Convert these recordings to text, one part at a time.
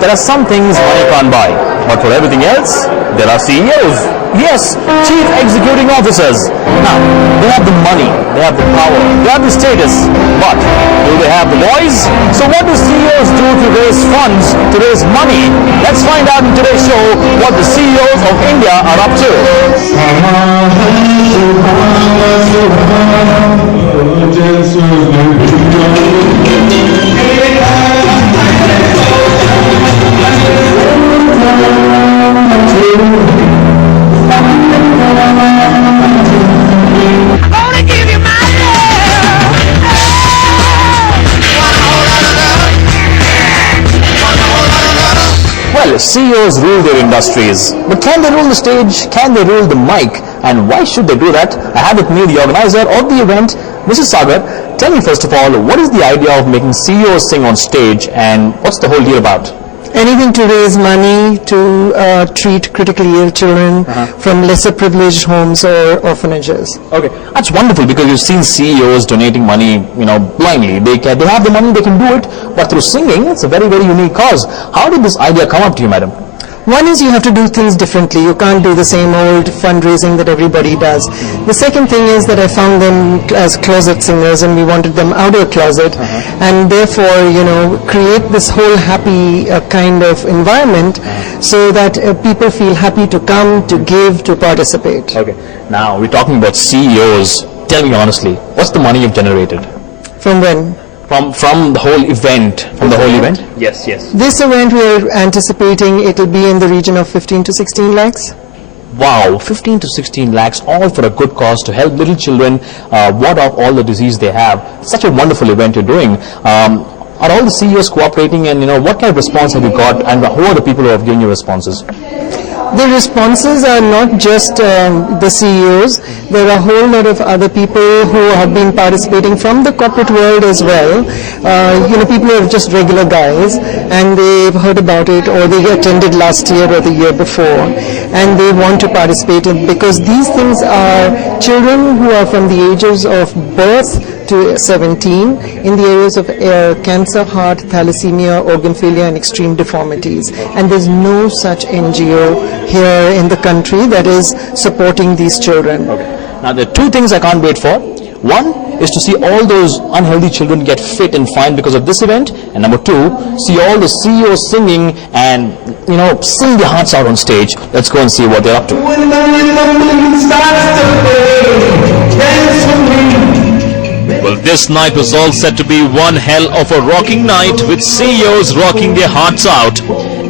there are some things money can't buy, but for everything else, there are CEOs. Yes, Chief Executing Officers. Now, they have the money, they have the power, they have the status, but do they have the voice? So what do CEOs do to raise funds, to raise money? Let's find out in today's show what the CEOs of India are up to. Well, CEOs rule their industries, but can they rule the stage? Can they rule the mic? And why should they do that? I have with me the organizer of the event, Mrs. Sagar. Tell me first of all, what is the idea of making CEOs sing on stage, and what's the whole deal about? Anything to raise money to treat critically ill children from lesser privileged homes or orphanages. Okay, that's wonderful because you've seen CEOs donating money, blindly. They have the money, they can do it, but through singing, it's a very, very unique cause. How did this idea come up to you, madam? One is you have to do things differently. You can't do the same old fundraising that everybody does. The second thing is that I found them as closet singers and we wanted them out of the closet and therefore, create this whole happy kind of environment so that people feel happy to come, to give, to participate. Okay, now we're talking about CEOs. Tell me honestly, what's the money you've generated? From when? From the whole event. Yes. This event we are anticipating it will be in the region of 15 to 16 lakhs. Wow, 15 to 16 lakhs, all for a good cause to help little children ward off all the disease they have. Such a wonderful event you're doing. Are all the CEOs cooperating, and what kind of response have you got, and who are the people who have given you responses? The responses are not just the CEOs. There are a whole lot of other people who have been participating from the corporate world as well. People who are just regular guys and they've heard about it or they attended last year or the year before and they want to participate in, because these things are children who are from the ages of birth to 17 in the areas of cancer, heart, thalassemia, organ failure and extreme deformities. And there's no such NGO here in the country that is supporting these children. Okay. Now there are two things I can't wait for. One is to see all those unhealthy children get fit and fine because of this event, and number two, see all the CEOs singing and sing their hearts out on stage. Let's go and see what they're up to. Well, this night was all set to be one hell of a rocking night with CEOs rocking their hearts out.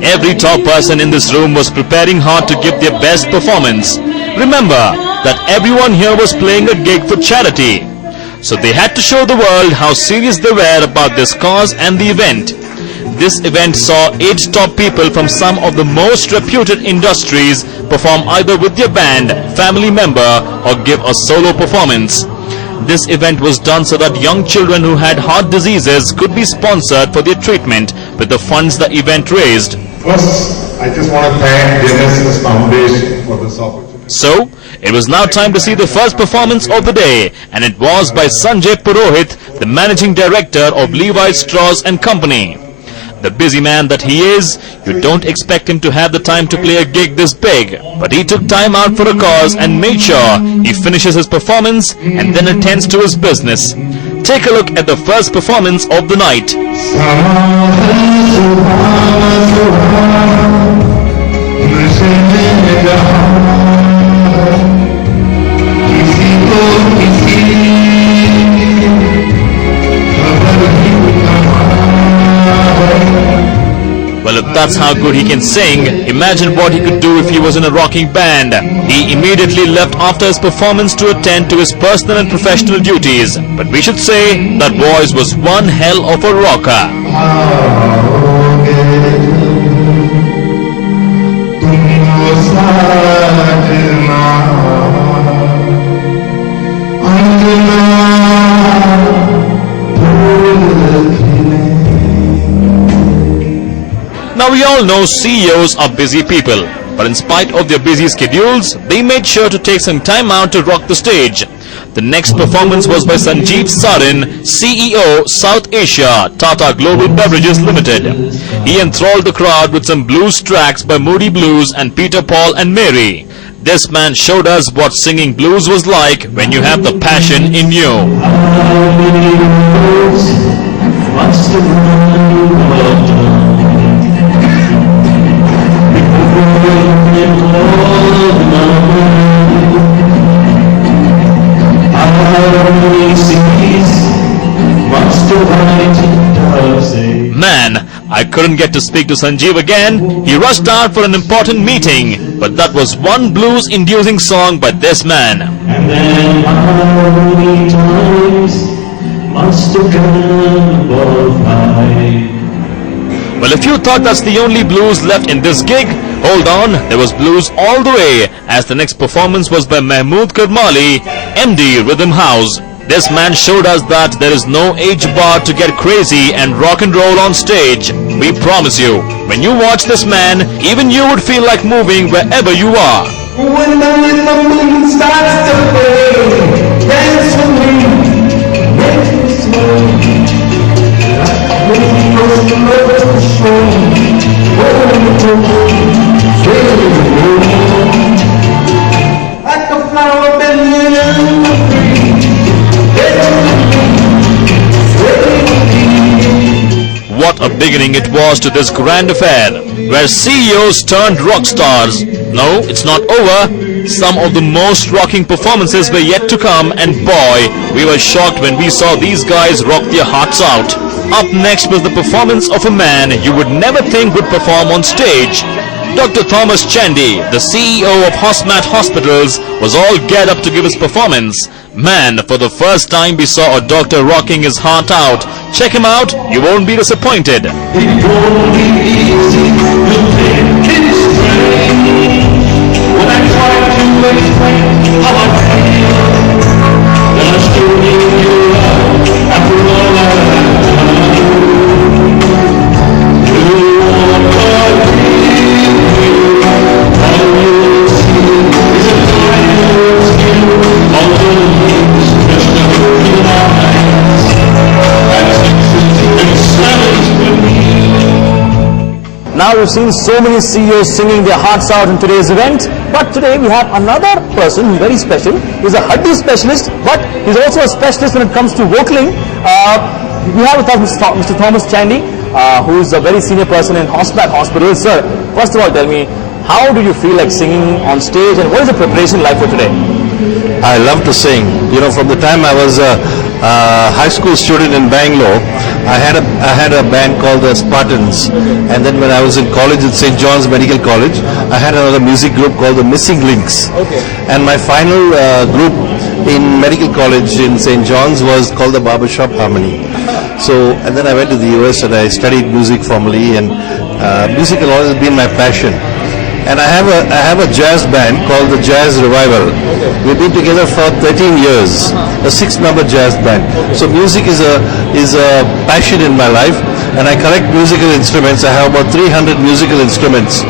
Every top person in this room was preparing hard to give their best performance. Remember that everyone here was playing a gig for charity. So they had to show the world how serious they were about this cause and the event. This event saw 8 top people from some of the most reputed industries perform either with their band, family member or give a solo performance. This event was done so that young children who had heart diseases could be sponsored for their treatment with the funds the event raised. First, I just want to thank Genesis Foundation for this opportunity. So, it was now time to see the first performance of the day, and it was by Sanjay Purohit, the managing director of Levi Strauss & Company. The busy man that he is, you don't expect him to have the time to play a gig this big, but he took time out for a cause and made sure he finishes his performance and then attends to his business. Take a look at the first performance of the night. Well, if that's how good he can sing, imagine what he could do if he was in a rocking band. He immediately left after his performance to attend to his personal and professional duties. But we should say that voice was one hell of a rocker. Now we all know CEOs are busy people, but in spite of their busy schedules, they made sure to take some time out to rock the stage. The next performance was by Sanjeev Sarin, CEO, South Asia, Tata Global Beverages Limited. He enthralled the crowd with some blues tracks by Moody Blues and Peter, Paul and Mary. This man showed us what singing blues was like when you have the passion in you. Man, I couldn't get to speak to Sanjeev again. He rushed out for an important meeting. But that was one blues-inducing song by this man. And then how many times must have gone above high? Well, if you thought that's the only blues left in this gig, hold on, there was blues all the way, as the next performance was by Mahmood Karmali, MD Rhythm House. This man showed us that there is no age bar to get crazy and rock and roll on stage. We promise you, when you watch this man, even you would feel like moving wherever you are. When the moon starts to fade, dance with me, make me slow. Make me go slow to the show. Like a flower bending in the breeze. What a beginning it was to this grand affair, where CEOs turned rock stars. No, it's not over. Some of the most rocking performances were yet to come, and boy, we were shocked when we saw these guys rock their hearts out. Up next was the performance of a man you would never think would perform on stage. Dr. Thomas Chandy, the CEO of Hosmat Hospitals, was all geared up to give his performance. Man, for the first time we saw a doctor rocking his heart out. Check him out, you won't be disappointed. It won't be easy to think it's strange when I try to explain how I feel. That I still need your love after all I have done. You won't believe me. All you'll see is a tiny skin on the leaves just a few lines. And 6 and 7 with me. Now we've seen so many CEOs singing their hearts out in today's event, but today we have another person who's very special. He's a Haddi specialist, but he's also a specialist when it comes to vocaling. We have with us Mr. Thomas Chandy, who is a very senior person in Hosmat Hospital. Sir, first of all tell me, how do you feel like singing on stage and what is the preparation like for today? I love to sing. You know, from the time I was a high school student in Bangalore, I had a band called the Spartans, and then when I was in college at St. John's Medical College, I had another music group called the Missing Links. Okay. And my final group in medical college in St. John's was called the Barbershop Harmony. So, and then I went to the US and I studied music formally, and music has always been my passion. And I have a jazz band called the Jazz Revival. We've been together for 13 years, a 6-member jazz band. So music is a passion in my life, and I collect musical instruments. I have about 300 musical instruments,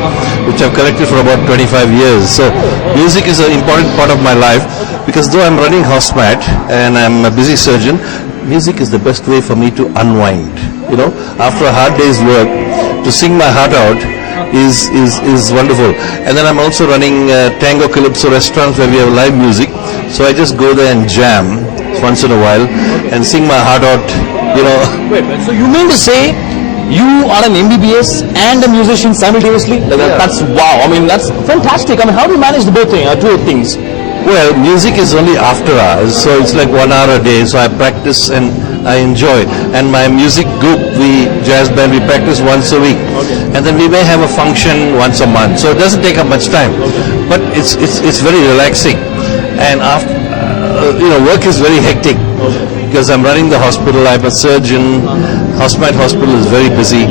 which I've collected for about 25 years. So music is an important part of my life, because though I'm running Hosmat and I'm a busy surgeon, music is the best way for me to unwind. You know, after a hard day's work, to sing my heart out is wonderful. And then I'm also running Tango Calypso restaurants where we have live music. So I just go there and jam once in a while and sing my heart out, you know. Wait, so you mean to say you are an MBBS and a musician simultaneously? That's wow. I mean, that's fantastic. I mean, how do you manage the two things? Well, music is only after hours, so it's like 1 hour a day. So I practice and I enjoy. And my music group, the jazz band, we practice once a week. And then we may have a function once a month. So it doesn't take up much time. But it's very relaxing. And after, work is very hectic. Because I'm running the hospital, I'm a surgeon. Hosmat Hospital is very busy.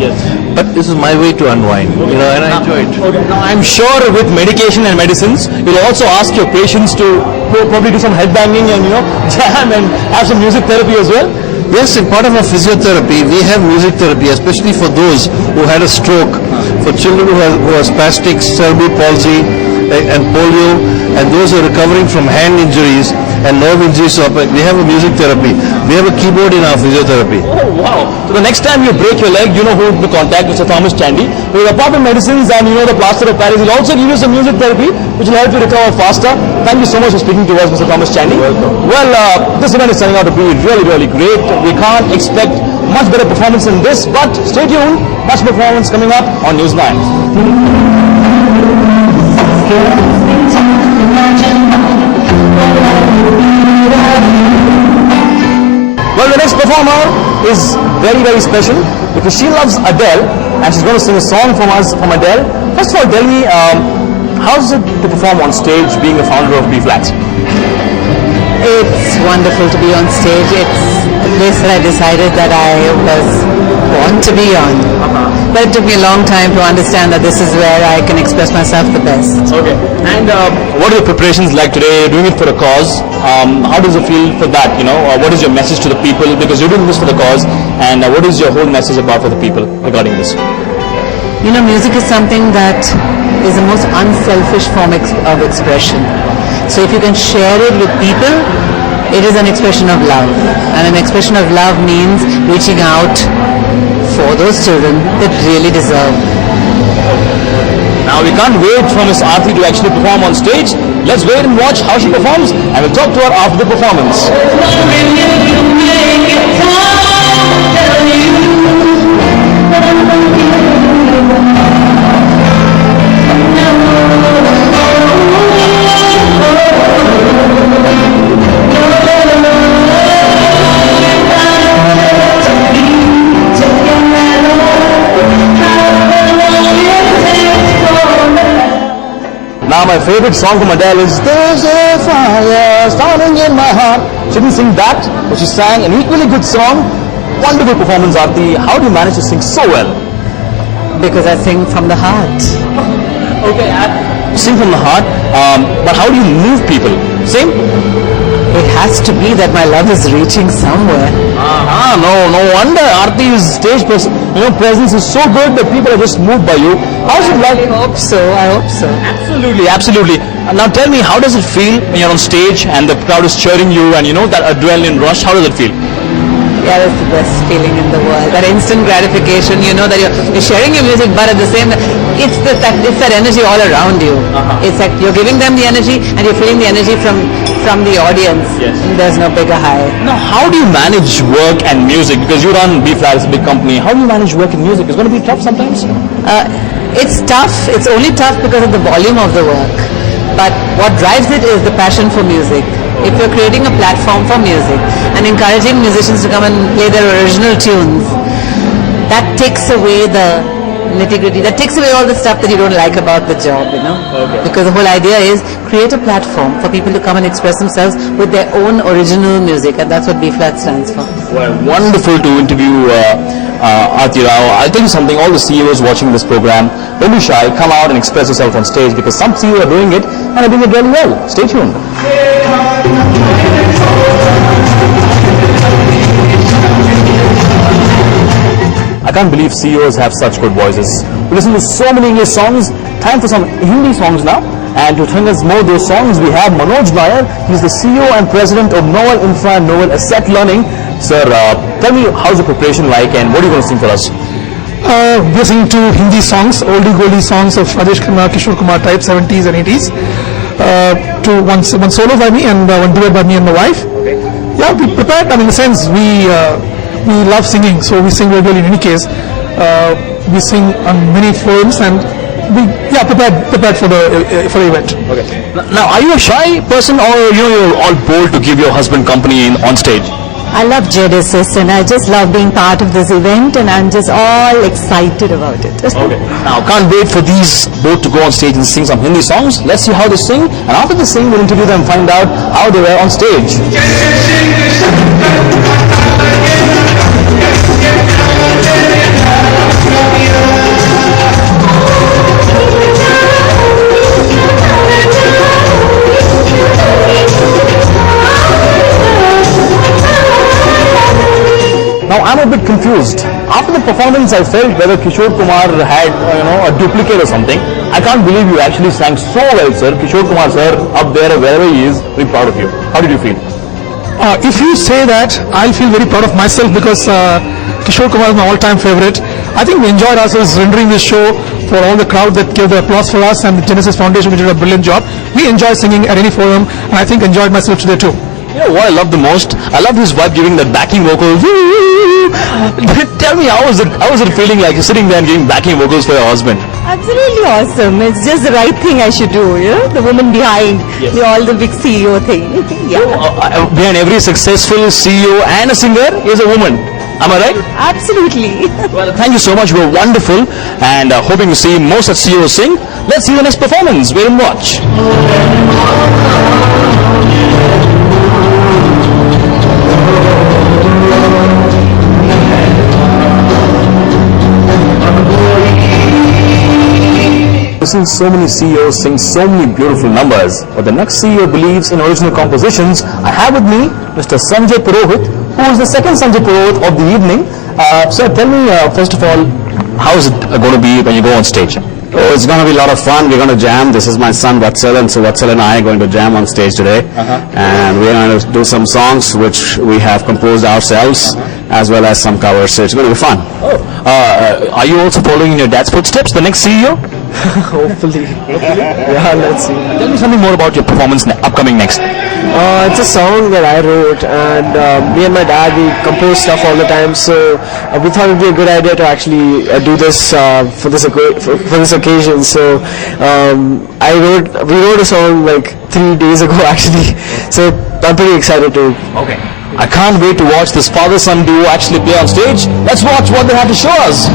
But this is my way to unwind, and I enjoy it. Now, I'm sure with medication and medicines, you'll also ask your patients to probably do some headbanging and, jam and have some music therapy as well. Yes, in part of our physiotherapy, we have music therapy, especially for those who had a stroke, for children who are spastic, cerebral palsy, and polio, and those who are recovering from hand injuries and nerve injuries. So we have a music therapy. We have a keyboard in our physiotherapy. Oh, wow. So the next time you break your leg, you know who to contact, Mr. Thomas Chandy. With apart from medicines and the plaster of Paris, he'll also give you some music therapy, which will help you recover faster. Thank you so much for speaking to us, Mr. Thomas Chandy. Welcome. Well, this event is turning out to be really, really great. We can't expect much better performance than this, but stay tuned. Much performance coming up on News 9. Well, the next performer is very, very special because she loves Adele and she's going to sing a song from Adele. First of all, tell me, how is it to perform on stage being the founder of B-Flats? It's wonderful to be on stage. It's a place that I decided that I was born to be on. But it took me a long time to understand that this is where I can express myself the best. Okay. And what are the preparations like today? You're doing it for a cause. How does it feel for that? What is your message to the people? Because you're doing this for the cause. And what is your whole message about for the people regarding this? Music is something that is the most unselfish form of expression. So if you can share it with people, it is an expression of love. And an expression of love means reaching out for those children that really deserve. Now we can't wait for Miss Aarti to actually perform on stage. Let's wait and watch how she performs and we'll talk to her after the performance. Now my favorite song from Adele is There's a Fire Starting in My Heart. She didn't sing that, but she sang an equally good song. Wonderful performance, Aarti. How do you manage to sing so well? Because I sing from the heart. Okay, sing from the heart, but how do you move people? Sing? It has to be that my love is reaching somewhere. No wonder Aarti's stage presence is so good that people are just moved by you. How's it like? I hope so. Absolutely. Now tell me, how does it feel when you're on stage and the crowd is cheering you and that adrenaline rush? How does it feel? Yeah, that's the best feeling in the world. That instant gratification, that you're sharing your music, but at the same time, it's that energy all around you. It's like you're giving them the energy and you're feeling the energy from the audience. Yes. And there's no bigger high. Now, how do you manage work and music? Because you run B-Flat, it's a big company. How do you manage work and music? It's going to be tough sometimes? It's tough. It's only tough because of the volume of the work. But what drives it is the passion for music. If you're creating a platform for music and encouraging musicians to come and play their original tunes, that takes away the nitty-gritty. That takes away all the stuff that you don't like about the job, Okay. Because the whole idea is create a platform for people to come and express themselves with their own original music, and that's what B-Flat stands for. Well, wonderful to interview Aarti Rao. I'll tell you something, all the CEOs watching this program, don't be shy, come out and express yourself on stage because some CEOs are doing it and are doing it really well. Stay tuned. I can't believe CEOs have such good voices. We listen to so many English songs. Time for some Hindi songs now. And to tell us more of those songs, we have Manoj Nair. He's the CEO and President of Novel Infra and Novel Asset Learning. Sir, tell me, how's the preparation like and what are you going to sing for us? We're singing two Hindi songs, oldie goldie songs of Rajesh Khanna, Kishore Kumar type, 70s and 80s. One solo by me and one duet by me and my wife. Okay. Yeah, we prepared. In a sense, we love singing, so we sing regularly in any case. We sing on many forums and we prepared for the event. Okay. Now, are you a shy person or you're all bold to give your husband company on stage? I love Genesis and I just love being part of this event and I'm just all excited about it. Okay. Now, can't wait for these both to go on stage and sing some Hindi songs. Let's see how they sing, and after they sing, we'll interview them and find out how they were on stage. Now I'm a bit confused. After the performance, I felt whether Kishore Kumar had, a duplicate or something. I can't believe you actually sang so well, sir. Kishore Kumar, sir, up there, wherever he is, very proud of you. How did you feel? If you say that, I'll feel very proud of myself because Kishore Kumar is my all-time favorite. I think we enjoyed ourselves rendering this show for all the crowd that gave the applause for us and the Genesis Foundation, which did a brilliant job. We enjoy singing at any forum, and I think enjoyed myself today too. You know what I love the most? I love his wife giving that backing vocal. Tell me, how was it feeling like you're sitting there and giving backing vocals for your husband? Absolutely awesome. It's just the right thing I should do, you know, the woman behind all the big CEO thing. Behind every successful CEO and a singer is a woman. Am I right? Absolutely. Well, thank you so much. You were wonderful, and hoping to see more such CEOs sing. Let's see the next performance. Wait and watch. I've seen so many CEOs sing so many beautiful numbers, but the next CEO believes in original compositions. I have with me Mr. Sanjay Purohit, who is the second Sanjay Purohit of the evening. Sir, tell me, first of all, how is it going to be when you go on stage? Oh, it's going to be a lot of fun. We're going to jam. This is my son Vatsal, and so Vatsal and I are going to jam on stage today. And we're going to do some songs which we have composed ourselves, as well as some covers. So it's going to be fun. Are you also following in your dad's footsteps, the next CEO? Hopefully. Yeah, let's see. Tell me something more about your performance upcoming next. It's a song that I wrote, and me and my dad, we compose stuff all the time, so we thought it would be a good idea to actually do this for this occasion. So we wrote a song like 3 days ago actually, so I'm pretty excited to. Okay. I can't wait to watch this father-son duo actually play on stage. Let's watch what they have to show us.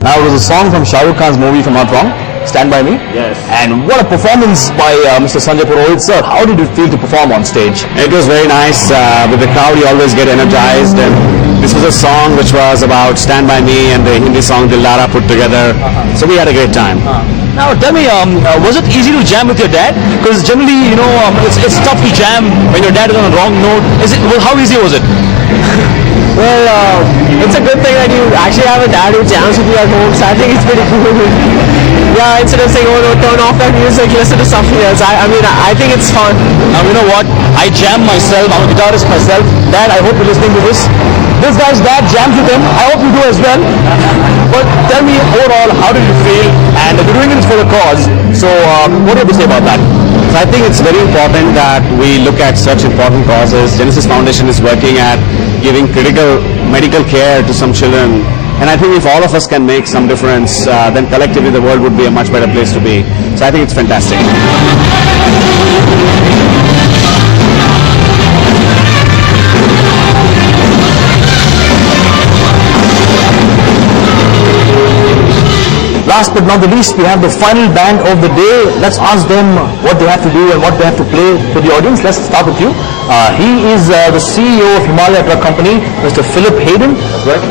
Now it was a song from Shah Rukh Khan's movie, if I'm not wrong, Stand By Me. Yes. And what a performance by Mr. Sanjay Purohit, sir. How did you feel to perform on stage? It was very nice. With the crowd, you always get energized. And this was a song which was about Stand By Me and the Hindi song Dilara put together. So we had a great time. Now tell me, was it easy to jam with your dad? Because generally, it's tough to jam when your dad is on a wrong note. How easy was it? Well, it's a good thing that you actually have a dad who jams with you at home, so I think it's pretty cool. Yeah, instead of saying, oh no, turn off that music, listen to something else. I mean, I think it's fun. Now, you know what? I jam myself. I'm a guitarist myself. Dad, I hope you're listening to this. This guy's dad jams with him. I hope you do as well. But tell me overall, how did you feel? And you're doing this for a cause. So, what do you have to say about that? So I think it's very important that we look at such important causes. Genesis Foundation is working at giving critical medical care to some children. And I think if all of us can make some difference, then collectively the world would be a much better place to be. So I think it's fantastic. Last but not the least, we have the final band of the day. Let's ask them what they have to do and what they have to play to the audience. Let's start with you. He is the CEO of Himalaya Truck Company, Mr. Philip Hayden. Right.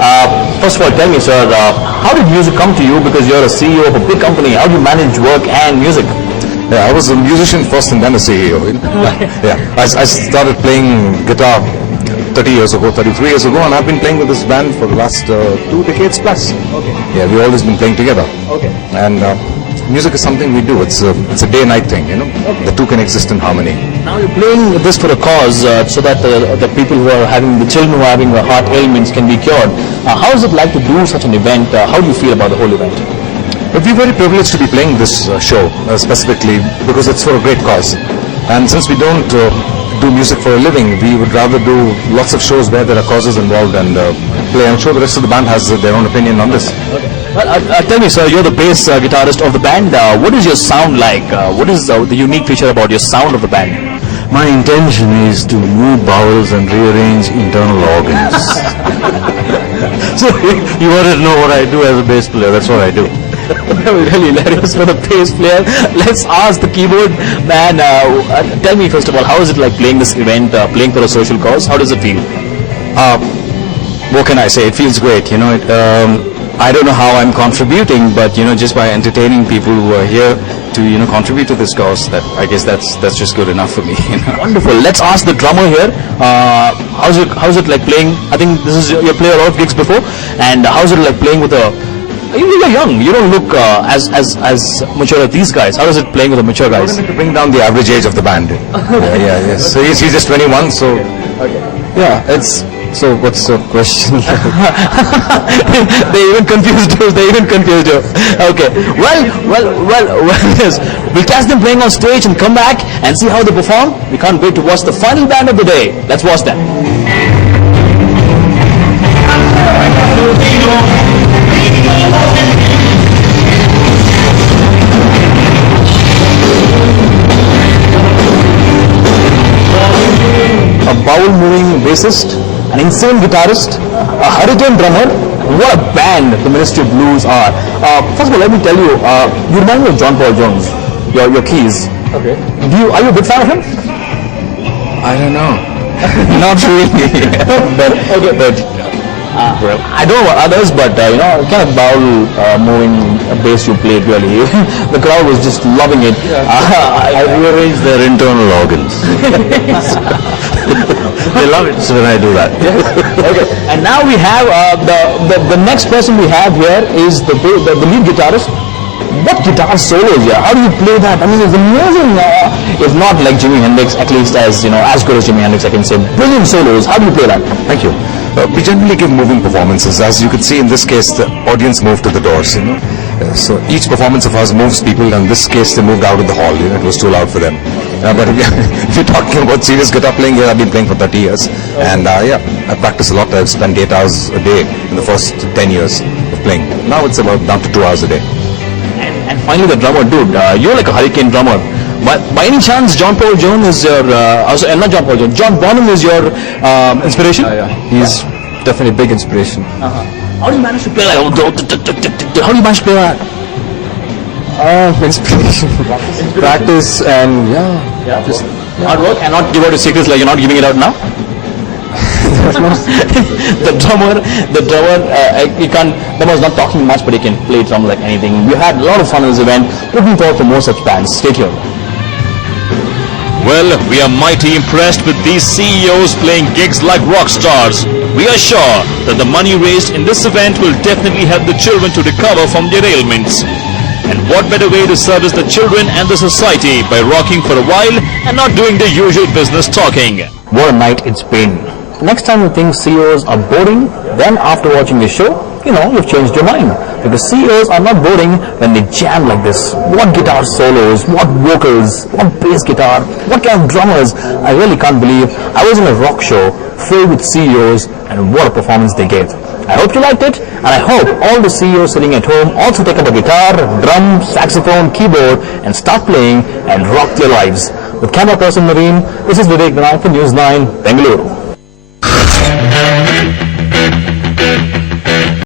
First of all, tell me, sir, how did music come to you? Because you're a CEO of a big company. How do you manage work and music? Yeah, I was a musician first and then a CEO. Yeah, I started playing guitar 33 years ago, and I've been playing with this band for the last 2 decades plus. Okay. Yeah, we've always been playing together. Okay. And music is something we do. It's a day-night thing, The two can exist in harmony. Now you're playing this for a cause, so that the people who are having, the children who are having heart ailments can be cured. How is it like to do such an event? How do you feel about the whole event? But we're very privileged to be playing this show specifically because it's for a great cause. And since we don't do music for a living, we would rather do lots of shows where there are causes involved and play. I'm sure the rest of the band has their own opinion on this. Okay. Well, tell me, sir, you're the bass guitarist of the band. What is your sound like? What is the unique feature about your sound of the band? My intention is to move bowels and rearrange internal organs. So you wanted to know what I do as a bass player, that's what I do. Really hilarious for the bass player. Let's ask the keyboard man. Tell me, first of all, how is it like playing this event, playing for a social cause? How does it feel? What can I say? It feels great. I don't know how I'm contributing, but just by entertaining people who are here to contribute to this cause, that I guess that's just good enough for me. Wonderful. Let's ask the drummer here. How's it like playing? I think this is you played a lot of gigs before, and how's it like playing with a? You're young. You don't look as mature as these guys. How is it playing with the mature guys? To bring down the average age of the band. Yes. So he's just 21. So yeah, it's. So what's the question? They even confused you. Okay. Well. Yes. We'll catch them playing on stage and come back and see how they perform. We can't wait to watch the final band of the day. Let's watch them. A bowel-moving bassist, an insane guitarist, a hurricane drummer. What a band the Ministry of Blues are. First of all, let me tell you, you remind me of John Paul Jones, your keys. Okay. Are you a big fan of him? I don't know. Not really. Well, I don't know about others, but kind of bowel-moving bass you played really. The crowd was just loving it. I rearrange their internal organs. They love it when I do that. Okay. And now we have the next person we have here is the lead guitarist. What guitar solos here? How do you play that? I mean, it's amazing. If not like Jimi Hendrix, at least as good as Jimi Hendrix, I can say. Brilliant solos. How do you play that? Thank you. We generally give moving performances. As you could see in this case, the audience moved to the doors. So each performance of ours moves people. And in this case, they moved out of the hall. It was too loud for them. But if you're talking about serious guitar playing, I've been playing for 30 years. And I practice a lot. I've spent 8 hours a day in the first 10 years of playing. Now it's about down to 2 hours a day. And finally, the drummer, dude. You're like a hurricane drummer. But by any chance, John Paul Jones is your, not John Paul Jones, John Bonham is your inspiration? Yeah. He's definitely a big inspiration. How do you manage to play like, how do you manage to play that? Inspiration. Practice and Just hard work and not give out your secrets like you're not giving it out now? the drummer, he was not talking much, but he can play drum like anything. We had a lot of fun in this event. Looking forward for more such bands. Stay tuned. Well, we are mighty impressed with these CEOs playing gigs like rock stars. We are sure that the money raised in this event will definitely help the children to recover from their ailments. And what better way to service the children and the society by rocking for a while and not doing the usual business talking. What a night it's been. Next time you think CEOs are boring, then after watching the show, you've changed your mind. Because CEOs are not boring when they jam like this. What guitar solos, what vocals, what bass guitar, what kind of drummers. I really can't believe I was in a rock show filled with CEOs and what a performance they gave. I hope you liked it, and I hope all the CEOs sitting at home also take up a guitar, drum, saxophone, keyboard and start playing and rock their lives. With camera person Marine, this is Vivek Vinayak for News 9, Bengaluru.